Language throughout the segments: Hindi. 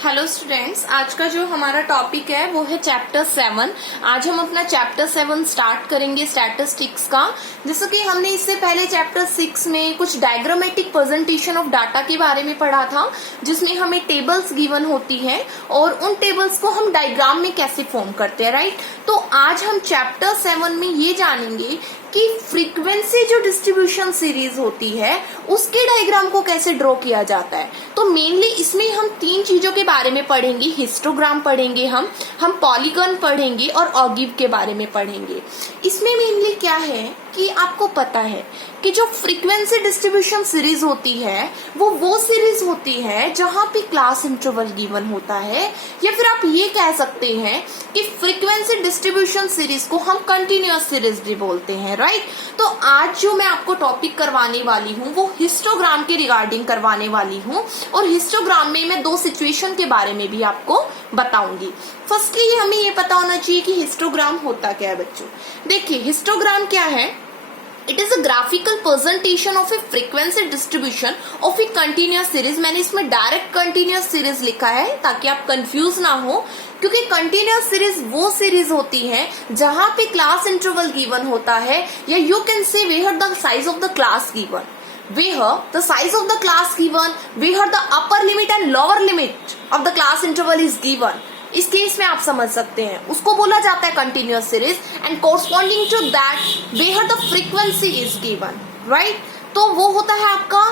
हेलो स्टूडेंट्स, आज का जो हमारा टॉपिक है वो है चैप्टर 7। आज हम अपना चैप्टर 7 स्टार्ट करेंगे स्टैटिस्टिक्स का। जैसे कि हमने इससे पहले चैप्टर 6 में कुछ डायग्रामेटिक प्रेजेंटेशन ऑफ डाटा के बारे में पढ़ा था, जिसमें हमें टेबल्स गिवन होती है और उन टेबल्स को हम डायग्राम में कैसे फॉर्म करते हैं, राइट। तो आज हम चैप्टर 7 में ये जानेंगे कि फ्रीक्वेंसी जो डिस्ट्रीब्यूशन सीरीज होती है उसके डायग्राम को कैसे ड्रॉ किया जाता है। तो मेनली इसमें हम तीन चीजों के बारे में पढ़ेंगे। हिस्टोग्राम पढ़ेंगे, हम पॉलीगन पढ़ेंगे और ऑगिव के बारे में पढ़ेंगे। इसमें मेनली क्या है कि आपको पता है कि जो फ्रीक्वेंसी डिस्ट्रीब्यूशन सीरीज होती है वो सीरीज होती है जहां पे क्लास इंटरवल गिवन होता है, या फिर आप ये कह सकते हैं कि फ्रीक्वेंसी डिस्ट्रीब्यूशन सीरीज को हम कंटिन्यूअस सीरीज भी बोलते हैं, राइट। तो आज जो मैं आपको टॉपिक करवाने वाली हूँ वो हिस्टोग्राम के रिगार्डिंग करवाने वाली हूँ, और हिस्टोग्राम में मैं दो सिचुएशन के बारे में भी आपको बताऊंगी। फर्स्टली हमें ये पता होना चाहिए कि हिस्टोग्राम होता क्या है बच्चों। देखिए, हिस्टोग्राम क्या है? It is a graphical presentation of A frequency distribution of A continuous series. मैंने इसमें डायरेक्ट कंटिन्यूअस सीरीज लिखा है ताकि आप कंफ्यूज ना हो, क्योंकि कंटिन्यूअस सीरीज वो सीरीज होती है जहां पे क्लास इंटरवल गिवन होता है, या you can say where the size of the class given, where the size of the class given, where the upper limit and lower limit of the class interval is given। इस केस में आप समझ सकते हैं उसको बोला जाता है continuous series, and corresponding to that where the frequency is given, right. तो वो होता है आपका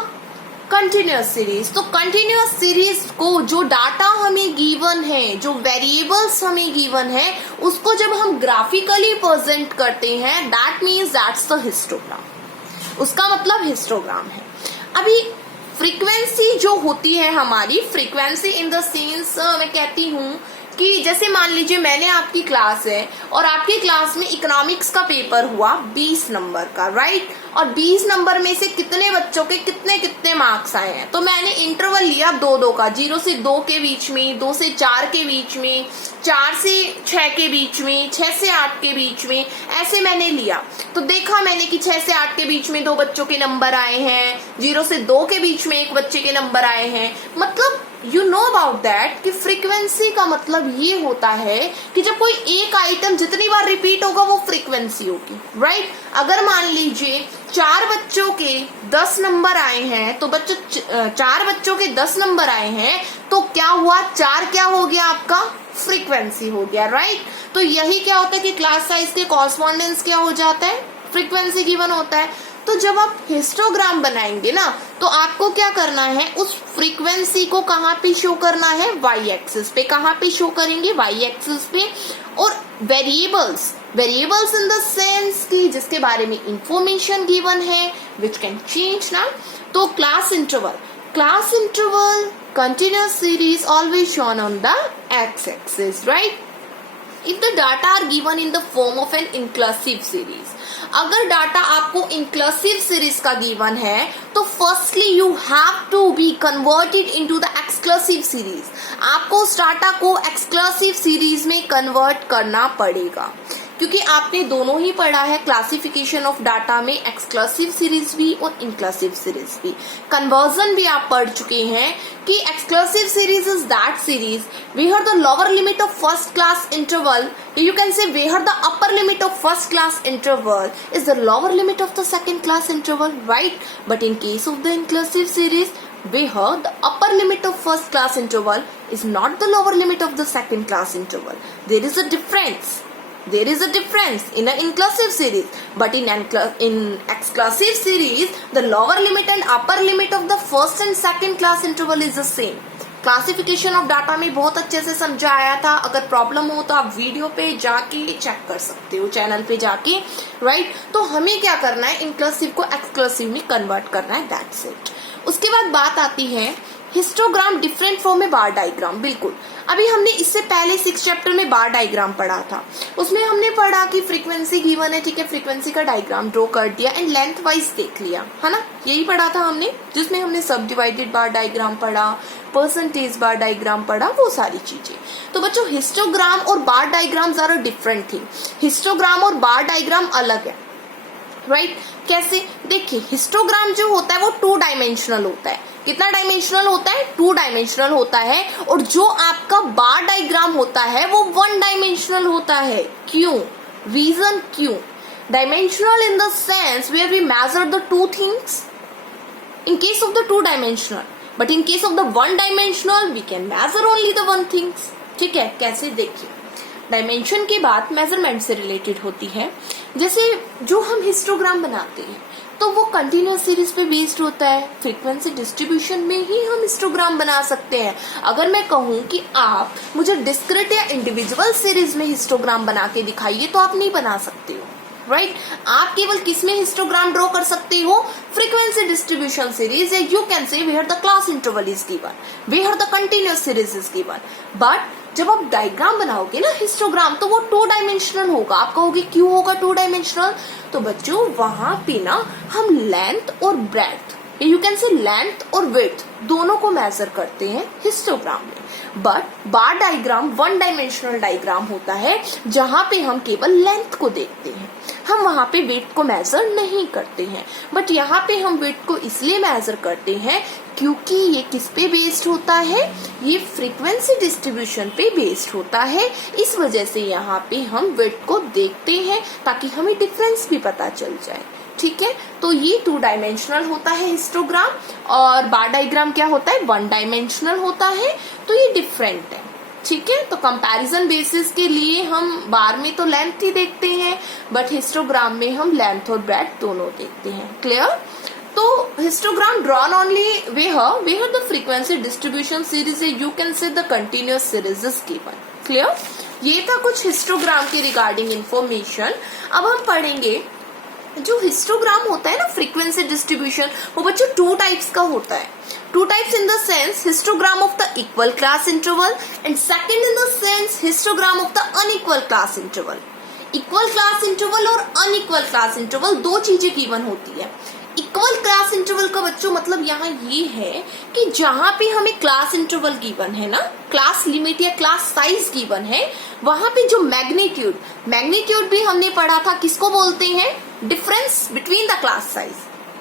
कंटिन्यूअस सीरीज। तो कंटिन्यूअस सीरीज को जो डाटा हमें गिवन है, जो वेरिएबल्स हमें गिवन है, उसको जब हम ग्राफिकली प्रेजेंट करते हैं, that means that's the histogram. उसका मतलब हिस्टोग्राम है। अभी फ्रीक्वेंसी जो होती है हमारी, फ्रीक्वेंसी इन द सेंस मैं कहती हूँ कि जैसे मान लीजिए मैंने आपकी क्लास है और आपकी क्लास में इकोनॉमिक्स का पेपर हुआ 20 नंबर का, राइट। और 20 नंबर में से कितने बच्चों के कितने कितने मार्क्स आए हैं, तो मैंने इंटरवल लिया 2-2 का, 0 से 2 के बीच में, 2 से 4 के बीच में, 4 से 6 के बीच में, 6 से 8 के बीच में, ऐसे मैंने लिया। तो देखा मैंने कि 6 से 8 के बीच में 2 बच्चों के नंबर आए हैं, 0 से 2 के बीच में 1 बच्चे के नंबर आए हैं। मतलब यू नो अबाउट दैट कि फ्रीक्वेंसी का मतलब ये होता है कि जब कोई एक आइटम जितनी बार रिपीट होगा वो फ्रीक्वेंसी होगी, राइट। अगर मान लीजिए 4 बच्चों के 10 नंबर आए हैं, तो 4 बच्चों के 10 नंबर आए हैं, तो क्या हुआ, 4 क्या हो गया आपका, फ्रीक्वेंसी हो गया, राइट। तो यही क्या होता है कि क्लास साइज के कॉरस्पॉन्डेंस क्या हो जाता है, फ्रीक्वेंसी गिवन होता है। तो जब आप हिस्टोग्राम बनाएंगे ना, तो आपको क्या करना है, उस फ्रीक्वेंसी को कहाँ पे शो करना है, वाई एक्सिस पे। कहाँ पे शो करेंगे, वाई एक्सिस पे। और वेरिएबल्स इन द सेंस कि जिसके बारे में इंफॉर्मेशन गिवन है, विच कैन चेंज ना। तो class interval continuous series always shown on the x-axis, right? If the data are given in the form of an inclusive series, अगर डाटा आपको inclusive series का गिवन है, तो firstly you have to be converted into the exclusive series। आपको उस डाटा को exclusive series में कन्वर्ट करना पड़ेगा, क्योंकि आपने दोनों ही पढ़ा है क्लासिफिकेशन ऑफ डाटा में, एक्सक्लूसिव सीरीज भी और इनक्लूसिव सीरीज भी। कन्वर्जन भी आप पढ़ चुके हैं कि exclusive series is that series where the lower limit of first class interval, you can say where the upper limit of first class interval is the lower limit of the second class interval, right. But in case of the inclusive series, where the upper limit of first class interval is not the lower limit of the second class interval. There is a difference. There is a difference in an inclusive series, but in exclusive series, the lower limit and upper limit of the first and second class interval is the same. Classification of data में बहुत अच्छे से समझाया था। अगर प्रॉब्लम हो तो आप वीडियो पे जाके चेक कर सकते हो, चैनल पे जाके, राइट। तो हमें क्या करना है, इंक्लूसिव को एक्सक्लूसिव में कन्वर्ट करना है, दैट्स इट। उसके बाद बात आती है histogram different from A bar diagram. बिल्कुल, अभी हमने इससे पहले 6 चैप्टर में बार डायग्राम पढ़ा था। उसमें हमने पढ़ा कि फ्रीक्वेंसी गिवन है, ठीक है, फ्रीक्वेंसी का डायग्राम ड्रॉ कर दिया एंड लेंथ वाइज देख लिया, है ना। यही पढ़ा था हमने, जिसमें हमने सब डिवाइडेड बार डायग्राम पढ़ा, परसेंटेज बार डायग्राम पढ़ा, वो सारी चीजें। तो बच्चों, हिस्टोग्राम और bar diagrams are a different thing. Histogram और बार डायग्राम अलग है। राइट कैसे? देखिए हिस्टोग्राम जो होता है वो 2 डायमेंशनल होता है। कितना डायमेंशनल होता है? 2 डायमेंशनल होता है। और जो आपका बार डायग्राम होता है वो 1 डायमेंशनल होता है। क्यों? रीजन क्यों? Dimensional in the sense where we measure the 2 things in case of the 2 dimensional, but in case of the 1 dimensional we can measure only the 1 things। ठीक है, कैसे? देखिए डायमेंशन की बात मेजरमेंट से रिलेटेड होती है। जैसे जो हम हिस्टोग्राम बनाते हैं तो वो कंटिन्यूअस सीरीज पे बेस्ड होता है। फ्रीक्वेंसी डिस्ट्रीब्यूशन में ही हम हिस्टोग्राम बना सकते हैं। अगर मैं कहूँ कि आप मुझे डिस्क्रीट या इंडिविजुअल सीरीज में हिस्टोग्राम बना के दिखाइए तो आप नहीं बना सकते हो, राइट आप केवल किसमें हिस्टोग्राम ड्रॉ कर सकते हो? फ्रीक्वेंसी डिस्ट्रीब्यूशन सीरीज, या you can say where the class interval is given, where the continuous series is given. But जब आप डायग्राम बनाओगे ना हिस्टोग्राम तो वो 2 डायमेंशनल होगा। आप कहोगे क्यों होगा 2 डायमेंशनल? तो बच्चों वहां पे ना हम लेंथ और ब्रेड्थ, यू कैन से लेंथ और विड्थ दोनों को मेजर करते हैं हिस्टोग्राम में। But bar diagram 1 dimensional diagram होता है जहां पे हम केवल लेंथ को देखते हैं, हम वहां पे वेट को मेजर नहीं करते हैं। बट यहाँ पे हम वेट को इसलिए मेजर करते हैं क्योंकि ये किस पे बेस्ड होता है? ये फ्रीक्वेंसी डिस्ट्रीब्यूशन पे बेस्ड होता है। इस वजह से यहाँ पे हम वेट को देखते हैं ताकि हमें डिफरेंस भी पता चल जाए। ठीक है, तो ये 2 डायमेंशनल होता है हिस्टोग्राम, और बार डायग्राम क्या होता है? 1 डायमेंशनल होता है। तो ये डिफरेंट है। ठीक है, तो कंपैरिजन बेसिस के लिए हम बार में तो लेंथ ही देखते हैं, बट हिस्टोग्राम में हम लेंथ और ब्रेड्थ दोनों देखते हैं। क्लियर? तो histogram drawn only where the frequency distribution series है, you can say the continuous series is given। Clear? ये था कुछ हिस्टोग्राम के रिगार्डिंग इंफॉर्मेशन। अब हम पढ़ेंगे जो हिस्टोग्राम होता है ना फ्रीक्वेंसी डिस्ट्रीब्यूशन, वो बच्चों 2 टाइप्स का होता है। 2 types in the sense histogram of the equal class interval, and second in the sense histogram of the unequal class interval. Equal class interval और अनइक्वल क्लास इंटरवल 2 चीजें गिवन होती है। इक्वल क्लास इंटरवल का बच्चों मतलब यहाँ ये है कि जहां पे हमें क्लास इंटरवल गिवन है ना, क्लास लिमिट या क्लास साइज गिवन है, वहां पे जो मैग्नीट्यूड भी हमने पढ़ा था, किसको बोलते हैं? Difference between the class size,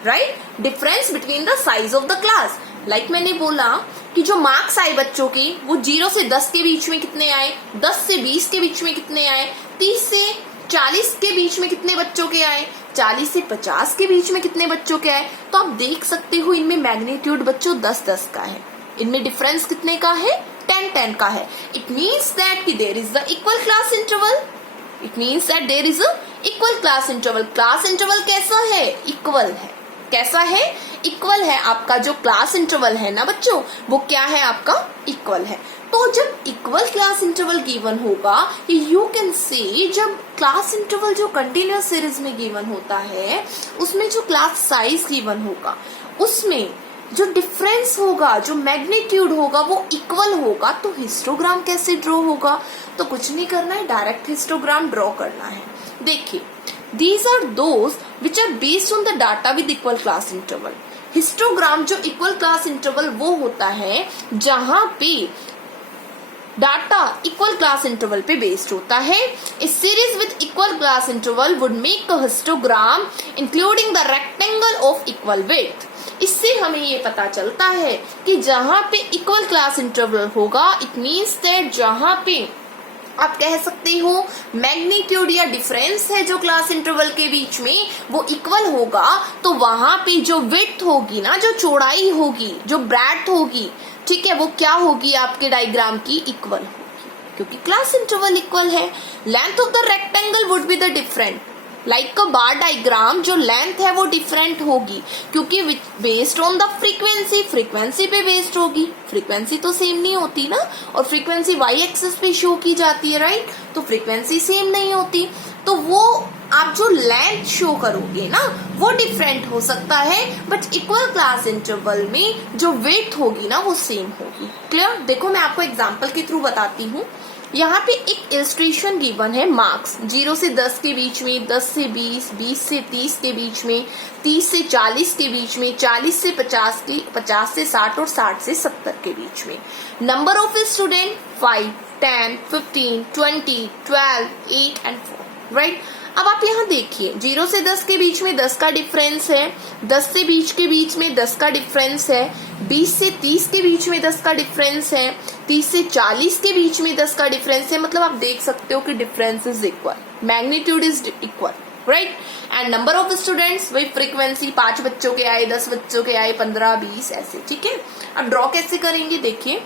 right? Difference between the size of the class. Like मैंने बोला कि जो मार्क्स आए बच्चों के वो 0 से 10 के बीच में कितने आए, 10 से 20 के बीच में कितने आए, 30 से 40 के बीच में कितने बच्चों के आए, 40 से 50 के बीच में कितने बच्चों के आए। तो आप देख सकते हो इनमें मैग्नीट्यूड बच्चों 10-10 का है, इनमें डिफरेंस कितने का है? 10-10 का है। इट मीन्स दैट कि there is the equal class interval. It means that there is a equal class interval. Class interval कैसा है? इक्वल है। कैसा है? इक्वल है। आपका जो क्लास इंटरवल है ना बच्चों, वो क्या है? आपका इक्वल है। तो जब इक्वल क्लास इंटरवल गिवन होगा, यू कैन से जब क्लास इंटरवल जो कंटिन्यूअस सीरीज में गिवन होता है उसमें जो क्लास साइज गिवन होगा, उसमें जो डिफरेंस होगा, जो मैग्नीट्यूड होगा वो इक्वल होगा। तो हिस्टोग्राम कैसे ड्रॉ होगा? तो कुछ नहीं करना है, डायरेक्ट हिस्टोग्राम ड्रॉ करना है। देखिए, these are those which are based on the data with equal class interval। Histogram जो इक्वल क्लास इंटरवल वो होता है जहां पे डाटा इक्वल क्लास इंटरवल पे बेस्ड होता है। इस series with equal class interval would make a histogram including the rectangle of equal width. इससे हमें ये पता चलता है कि जहां पे इक्वल क्लास इंटरवल होगा, इट मीन्स दैट जहां पे आप कह सकते हो मैग्नीट्यूड या डिफरेंस है जो क्लास इंटरवल के बीच में वो इक्वल होगा, तो वहां पे जो विड्थ होगी ना, जो चौड़ाई होगी, जो ब्रेड्थ होगी, ठीक है, वो क्या होगी? आपके डायग्राम की इक्वल होगी, क्योंकि क्लास इंटरवल इक्वल है। Length of the rectangle would be the different. Like a bar diagram जो लेंथ है वो डिफरेंट होगी क्योंकि बेस्ड ऑन द फ्रीक्वेंसी पे बेस्ड होगी। फ्रीक्वेंसी तो सेम नहीं होती ना, और फ्रीक्वेंसी वाई एक्सिस पे शो की जाती है, राइट? तो फ्रीक्वेंसी सेम नहीं होती, तो वो आप जो लेंथ शो करोगे ना वो डिफरेंट हो सकता है, बट इक्वल क्लास इंटरवल में जो वेट होगी ना वो सेम होगी। क्लियर? देखो मैं आपको एग्जांपल के थ्रू बताती हूँ। यहाँ पे एक इलस्ट्रेशन गिवन है, मार्क्स 0 से 10 के बीच में, 10 से 20, 20 से 30 के बीच में, 30 से 40 के बीच में, 40 से 50 के, 50 से 60 और 60 से 70 के बीच में। Number of student 5, 10, 15, 20, 12, 8 and 4, right? अब आप यहाँ देखिए 0 से 10 के बीच में 10 का डिफरेंस है, 10 से 20 के बीच में 10 का डिफरेंस है, 20 से 30 के बीच में 10 का डिफरेंस है, 30 से 40 के बीच में 10 का डिफरेंस है। मतलब आप देख सकते हो कि difference is equal, magnitude is equal, right. And number of students, वही फ्रीक्वेंसी 5 बच्चों के आए, 10 बच्चों के आए, 15, 20 ऐसे, ठीक है। अब ड्रॉ कैसे करेंगे, देखिए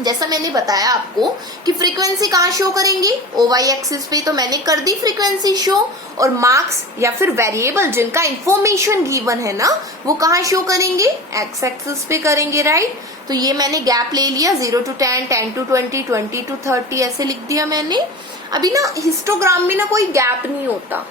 जैसा मैंने बताया आपको कि फ्रीक्वेंसी कहाँ शो करेंगी, OY एक्सिस पे, तो मैंने कर दी फ्रीक्वेंसी शो, और मार्क्स या फिर वेरिएबल जिनका इंफॉर्मेशन गिवन है ना वो कहाँ शो करेंगे, X एक्सिस पे करेंगे, राइट। तो ये मैंने गैप ले लिया 0 to 10, 10 to 20, 20 to 30 ऐसे लिख दिया मैंने। अभी ना हिस्टोग्राम में ना कोई गैप नहीं होता।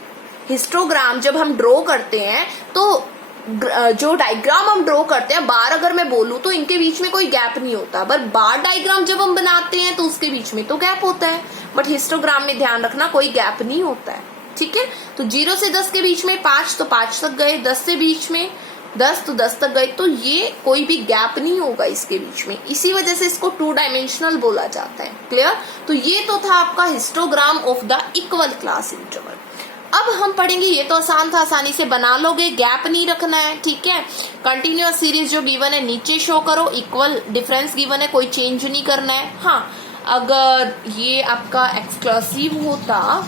हिस्टोग्राम जब हम ड्रॉ करते हैं तो जो डायग्राम हम ड्रॉ करते हैं, बार अगर मैं बोलूं तो इनके बीच में कोई गैप नहीं होता, बट बार डायग्राम जब हम बनाते हैं तो उसके बीच में तो गैप होता है, बट हिस्टोग्राम में ध्यान रखना कोई गैप नहीं होता है, ठीक है। तो 0 से 10 के बीच में 5 तो 5 तक गए, 10 से बीच में 10 तो 10 तक गए, तो ये कोई भी गैप नहीं होगा इसके बीच में, इसी वजह से इसको 2 डायमेंशनल बोला जाता है, क्लियर। तो ये तो था आपका histogram of the equal class interval. अब हम पढ़ेंगे, ये तो आसान था, आसानी से बना लोगे, गैप नहीं रखना है, ठीक है। कंटिन्यूअस सीरीज जो गिवन है नीचे शो करो, इक्वल डिफरेंस गिवन है, कोई चेंज नहीं करना है। हाँ, अगर ये आपका एक्सक्लूसिव होता,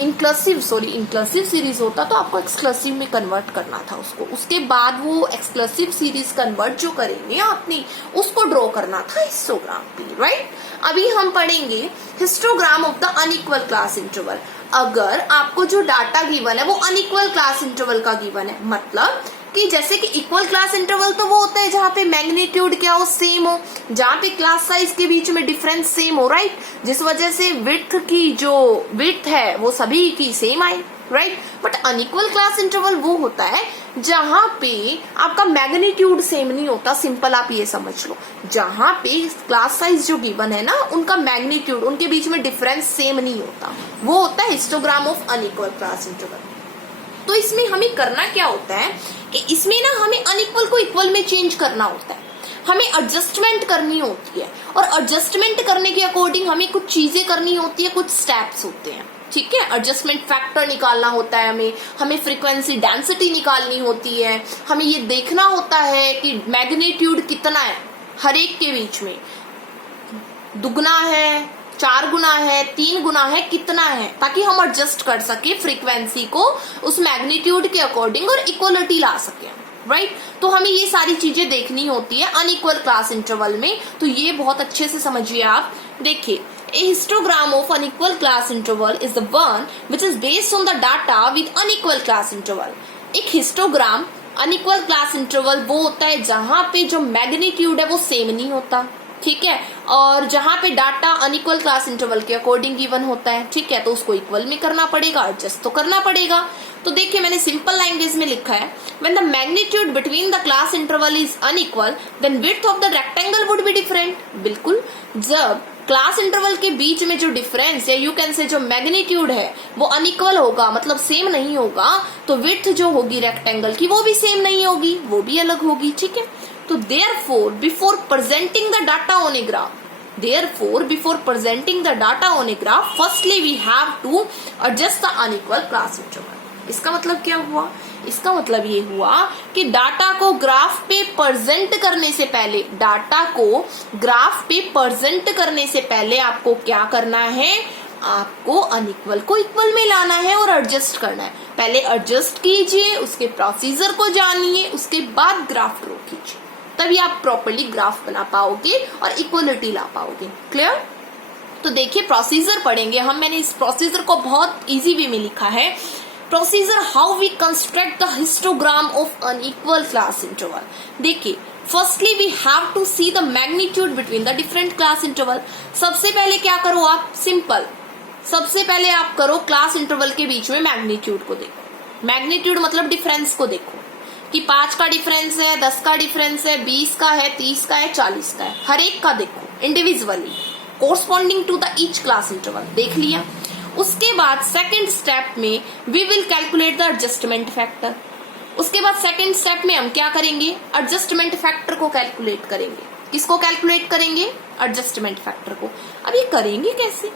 इंक्लूसिव सीरीज होता तो आपको एक्सक्लूसिव में कन्वर्ट करना था उसको, उसके बाद वो एक्सक्लूसिव सीरीज कन्वर्ट जो करेंगे आपने उसको ड्रॉ करना था हिस्टोग्राम पे, राइट। अभी हम पढ़ेंगे histogram of the unequal class interval. अगर आपको जो डाटा गिवन है वो अनइक्वल क्लास इंटरवल का गिवन है, मतलब कि जैसे कि इक्वल क्लास इंटरवल तो वो होता है जहाँ पे मैग्नीट्यूड क्या हो, सेम हो, जहाँ पे क्लास साइज के बीच में डिफरेंस सेम हो, राइट, जिस वजह से विड्थ की जो विड्थ है वो सभी की सेम आए, right. But unequal class interval वो होता है जहाँ पे आपका मैग्नीट्यूड सेम नहीं होता, सिंपल आप ये समझ लो, जहाँ पे क्लास साइज जो गिवन है ना उनका मैग्नीट्यूड, उनके बीच में डिफरेंस सेम नहीं होता, वो होता है histogram of unequal class interval. तो इसमें हमें करना क्या होता है कि इसमें ना हमें अनइक्वल को इक्वल में चेंज करना होता है, हमें एडजस्टमेंट करनी होती है, और एडजस्टमेंट करने के अकॉर्डिंग हमें कुछ चीजें करनी होती है, कुछ स्टेप्स होते हैं, ठीक है। एडजस्टमेंट फैक्टर निकालना होता है, हमें फ्रीक्वेंसी डेंसिटी निकालनी होती है, हमें ये देखना होता है कि मैग्नीट्यूड कितना है हर एक के बीच में, दुगना है, 4 गुना है, 3 गुना है, कितना है, ताकि हम एडजस्ट कर सके फ्रीक्वेंसी को उस मैग्नीट्यूड के अकॉर्डिंग और इक्वलिटी ला सके, राइट। तो हमें ये सारी चीजें देखनी होती है अनइक्वल क्लास इंटरवल में, तो ये बहुत अच्छे से समझिए आप। देखिए, a histogram of unequal class interval is the one which is based on the data with unequal class interval। एक हिस्टोग्राम अनइक्वल क्लास इंटरवल वो होता है जहां पे जो मैग्नीट्यूड है वो सेम नहीं होता, ठीक है, और जहां पे डाटा अनइक्वल क्लास इंटरवल के अकॉर्डिंग गिवन होता है, ठीक है, तो उसको इक्वल में करना पड़ेगा, एडजस्ट तो करना पड़ेगा। तो देखिए मैंने सिंपल लैंग्वेज में लिखा है, when the magnitude between the class interval is unequal then width of the rectangle would be different. बिल्कुल, जब क्लास इंटरवल के बीच में जो डिफरेंस या यू कैन से जो मैग्नीट्यूड है वो अनइक्वल होगा, मतलब सेम नहीं होगा, तो विड्थ जो होगी रेक्टेंगल की वो भी सेम नहीं होगी, वो भी अलग होगी, ठीक है। तो therefore before presenting the data on a graph firstly we have to adjust the unequal class interval। इसका मतलब क्या हुआ, इसका मतलब ये हुआ कि डाटा को ग्राफ पे प्रेजेंट करने से पहले, डाटा को ग्राफ पे प्रेजेंट करने से पहले आपको क्या करना है, आपको अनइक्वल को इक्वल में लाना है और एडजस्ट करना है। पहले एडजस्ट कीजिए, उसके प्रोसीजर को जानिए, उसके बाद ग्राफ ड्रॉ कीजिए, तभी आप प्रॉपर्ली ग्राफ बना पाओगे और इक्वलिटी ला पाओगे, क्लियर। तो देखिए प्रोसीजर पढ़ेंगे हम, मैंने इस प्रोसीजर को बहुत इजी वे में लिखा है। Procedure how we construct the histogram of unequal class interval. देखिए firstly we have to see the magnitude between the different class interval. सबसे पहले क्या करो आप, सिंपल, सबसे पहले आप करो क्लास इंटरवल के बीच में मैग्नीट्यूड को देखो। मैग्नीट्यूड मतलब डिफरेंस को देखो कि 5 का डिफरेंस है, 10 का डिफरेंस है, 20 का है, 30 का है, 40 का है, हर एक का देखो individually corresponding to the each class interval, देख लिया। उसके बाद सेकंड स्टेप में we will calculate the adjustment factor. उसके बाद सेकंड स्टेप में हम क्या करेंगे, एडजस्टमेंट फैक्टर को कैलकुलेट करेंगे। किसको कैलकुलेट करेंगे, एडजस्टमेंट फैक्टर को। अब ये करेंगे कैसे,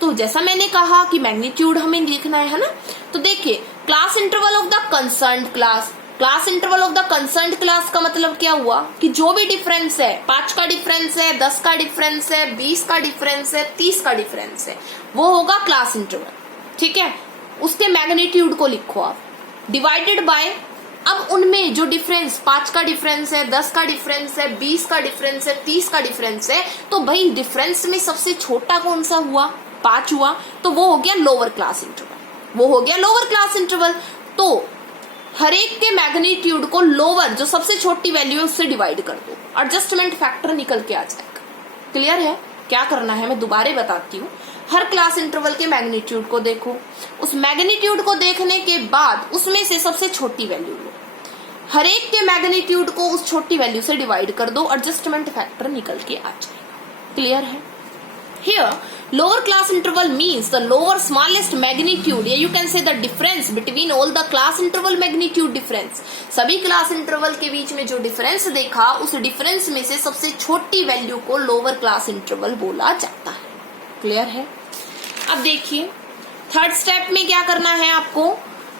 तो जैसा मैंने कहा कि मैग्नीट्यूड हमें लिखना है ना, तो देखिए class interval of the concerned class, class interval of the concerned class का मतलब क्या हुआ कि जो भी डिफरेंस है, 5 का डिफरेंस है, 10 का डिफरेंस है, 20 का डिफरेंस है, 30 का डिफरेंस है, वो होगा क्लास इंटरवल। ठीक है, उसके मैग्नीट्यूड को लिखो आप, डिवाइडेड बाय, अब उनमें जो डिफरेंस 5 का डिफरेंस है, 10 का डिफरेंस है, 20 का डिफरेंस है, 30 का डिफरेंस है, तो भाई डिफरेंस में सबसे छोटा कौन सा हुआ, 5 हुआ, तो वो हो गया लोअर क्लास इंटरवल, वो हो गया लोअर क्लास इंटरवल। तो हर एक के मैग्नीट्यूड को लोअर जो सबसे छोटी वैल्यू है उससे डिवाइड कर दो, एडजस्टमेंट फैक्टर निकल के आ जाएगा। क्लियर है? क्या करना है मैं दोबारा बताती हूँ। हर क्लास इंटरवल के मैग्नीट्यूड को देखो, उस मैग्नीट्यूड को देखने के बाद उसमें से सबसे छोटी वैल्यू लो, हर एक के मैग्नीट्यूड को उस छोटी वैल्यू से डिवाइड कर दो, एडजस्टमेंट फैक्टर निकल के आ जाएगा। क्लियर है? Here, lower class interval means the lower smallest magnitude, या you can say the difference between all the class interval magnitude difference। सभी क्लास इंटरवल के बीच में जो डिफरेंस देखा, उस डिफरेंस में से सबसे छोटी वैल्यू को लोअर क्लास इंटरवल बोला जाता है। क्लियर है? अब देखिए थर्ड स्टेप में क्या करना है आपको,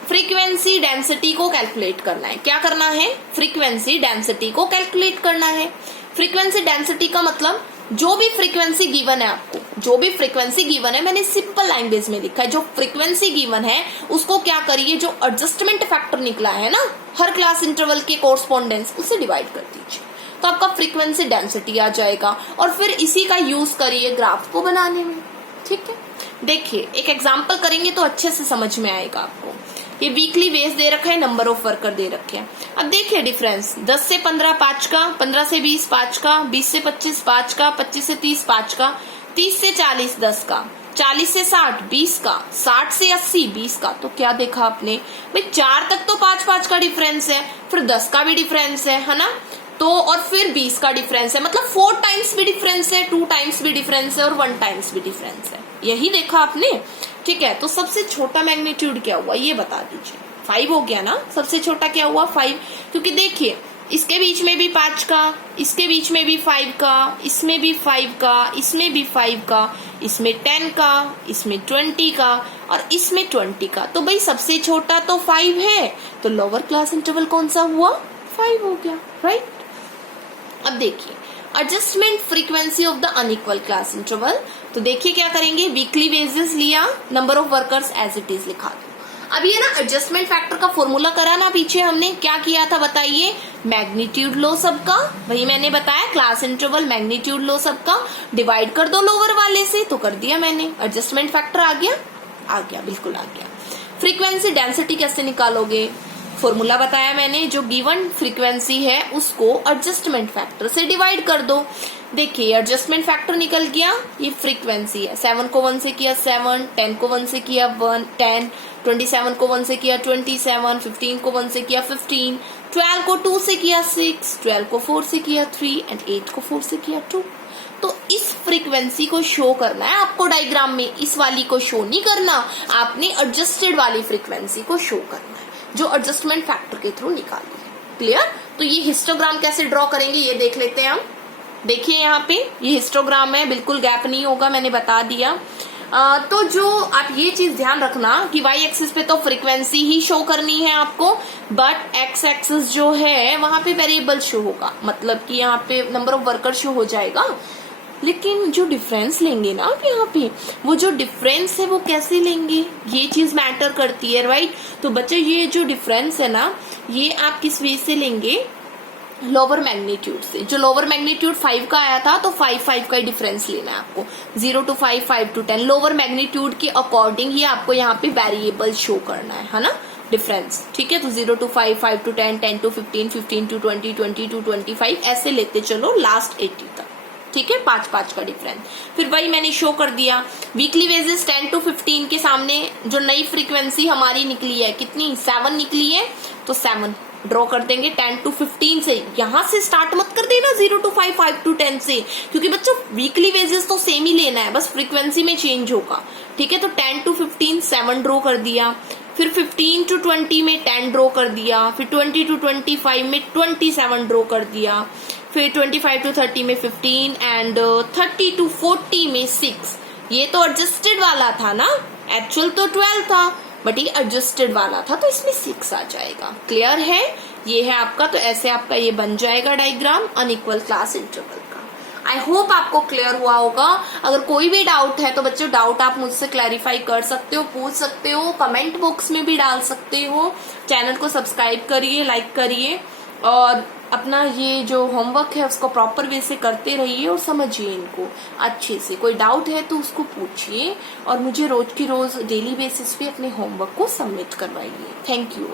फ्रीक्वेंसी डेंसिटी को कैलकुलेट करना है। क्या करना है? फ्रीक्वेंसी डेंसिटी को कैलकुलेट करना है। फ्रीक्वेंसी डेंसिटी का मतलब जो भी फ्रीक्वेंसी गिवन है आपको, जो भी फ्रीक्वेंसी गिवन है, मैंने सिंपल लैंग्वेज में लिखा है, जो फ्रीक्वेंसी गिवन है उसको क्या करिए, जो एडजस्टमेंट फैक्टर निकला है ना हर क्लास इंटरवल के कोरस्पॉन्डेंस, उससे डिवाइड कर दीजिए, तो आपका फ्रीक्वेंसी डेंसिटी आ जाएगा। और फिर इसी का यूज करिए ग्राफ को बनाने में। ठीक है, देखिए एक एग्जाम्पल करेंगे तो अच्छे से समझ में आएगा आपको। ये वीकली बेस दे रखा है, नंबर ऑफ वर्कर दे रखे हैं। अब देखिए डिफरेंस, 10 से 15 5 का, 15 से 20 5 का, 20 से 25 5 का, 25 से 30 5 का, 30 से 40 10 का, 40 से 60 20 का, 60 से 80 20 का। तो क्या देखा आपने भाई, 4 तक तो 5 5 का डिफरेंस है, फिर 10 का भी डिफरेंस है ना, तो और फिर 20 का डिफरेंस है, मतलब 4 टाइम्स भी डिफरेंस है, 2 टाइम्स भी डिफरेंस है और 1 टाइम्स भी डिफरेंस है। यही देखा आपने। ठीक है, तो सबसे छोटा मैग्नीट्यूड क्या हुआ ये बता दीजिए। 5 हो गया ना, सबसे छोटा क्या हुआ 5, क्योंकि देखिए इसके बीच में भी 5 का, इसके बीच में भी 5 का, इसमें भी 5 का, इसमें भी 5 का, इसमें 10 का, इसमें 20 का और इसमें 20 का। तो भाई सबसे छोटा तो 5 है, तो लोअर क्लास इंटरवल कौन सा हुआ, 5 हो गया। राइट? अब देखिए adjustment frequency of the unequal class interval. तो देखिए क्या करेंगे, वीकली बेसिस लिया, number of workers as it is लिखा दो। अब ये ना एडजस्टमेंट फैक्टर का फॉर्मूला करा ना, पीछे हमने क्या किया था बताइए, मैग्नीट्यूड लो सबका, वही मैंने बताया क्लास इंटरवल मैग्नीट्यूड लो सबका, डिवाइड कर दो लोअर वाले से, तो कर दिया मैंने, एडजस्टमेंट फैक्टर आ गया, आ गया, बिल्कुल आ गया। फ्रीक्वेंसी डेंसिटी कैसे निकालोगे, फॉर्मूला बताया मैंने, जो गिवन फ्रीक्वेंसी है उसको एडजस्टमेंट फैक्टर से डिवाइड कर दो। देखिए एडजस्टमेंट फैक्टर निकल गया, ये फ्रीक्वेंसी है, 7 को 1 से किया 7, 10 को 1 से किया 10, 27 को 1 से किया 27, 15 को 1 से किया 15, 12 को 2 से किया 6, 12 को 4 से किया 3 एंड 8 को 4 से किया 2। तो इस फ्रीक्वेंसी को शो करना है आपको डायग्राम में, इस वाली को शो नहीं करना, आपने एडजस्टेड वाली फ्रीक्वेंसी को शो करना है जो एडजस्टमेंट फैक्टर के थ्रू निकाली है। क्लियर? तो ये हिस्टोग्राम कैसे ड्रॉ करेंगे ये देख लेते हैं हम। देखिए यहाँ पे ये हिस्टोग्राम है, बिल्कुल गैप नहीं होगा, मैंने बता दिया। तो जो आप ये चीज ध्यान रखना कि वाई एक्सिस पे तो फ्रीक्वेंसी ही शो करनी है आपको, बट एक्स एक्सिस जो है वहां पे वेरिएबल शो होगा, मतलब कि यहाँ पे नंबर ऑफ वर्कर शो हो जाएगा, लेकिन जो डिफरेंस लेंगे ना आप यहाँ पे, वो जो डिफरेंस है वो कैसे लेंगे, ये चीज मैटर करती है। राइट? तो बच्चे ये जो डिफरेंस है ना, ये आप किस वे से लेंगे, लोअर मैग्नीट्यूड से। जो लोअर मैग्नीट्यूड 5 का आया था, तो 5 का ही डिफरेंस लेना है आपको, 0 to 5, 5 to 10, लोअर मैग्नीट्यूड के अकॉर्डिंग ही आपको यहाँ पे वेरिएबल शो करना है ना, डिफरेंस। ठीक है, तो 0 to 5, 5 to 10, 10 to 15, 15 to 20, 20 to 25, ऐसे लेते चलो लास्ट 80 तक। ठीक है, 5 का डिफरेंस। फिर वही मैंने शो कर दिया, वीकली बेसिस 10 to 15 के सामने जो नई फ्रीक्वेंसी हमारी निकली है, कितनी 7 निकली है, तो 7 ड्रॉ कर देंगे 10 to 15 से। यहां से स्टार्ट मत कर देना 0 to 5, 5 to 10 से, क्योंकि बच्चों वीकली बेसिस तो सेम ही लेना है, बस फ्रीक्वेंसी में चेंज होगा। ठीक है, तो 10 to 15 7 ड्रॉ कर दिया, फिर 15 to 20 में 10 ड्रॉ कर दिया, फिर 20 to 25 में 27 ड्रॉ कर दिया, फिर 25 to 30 में 15 एंड 30 to 40 में 6, ये तो एडजस्टेड वाला था ना, एक्चुअल तो 12 था, बट ये एडजस्टेड वाला था तो इसमें 6 आ जाएगा। क्लियर है? ये है आपका, तो ऐसे आपका ये बन जाएगा डायग्राम अनइक्वल क्लास इंटरवल का। आई होप आपको क्लियर हुआ होगा। अगर कोई भी डाउट है तो बच्चों डाउट आप मुझसे क्लैरिफाई कर सकते हो, पूछ सकते हो, कमेंट बॉक्स में भी डाल सकते हो। चैनल को सब्सक्राइब करिए, लाइक करिए और अपना ये जो होमवर्क है उसको प्रॉपर वे से करते रहिए और समझिए इनको अच्छे से। कोई डाउट है तो उसको पूछिए और मुझे रोज की रोज डेली बेसिस पे अपने होमवर्क को सबमिट करवाइए। Thank you.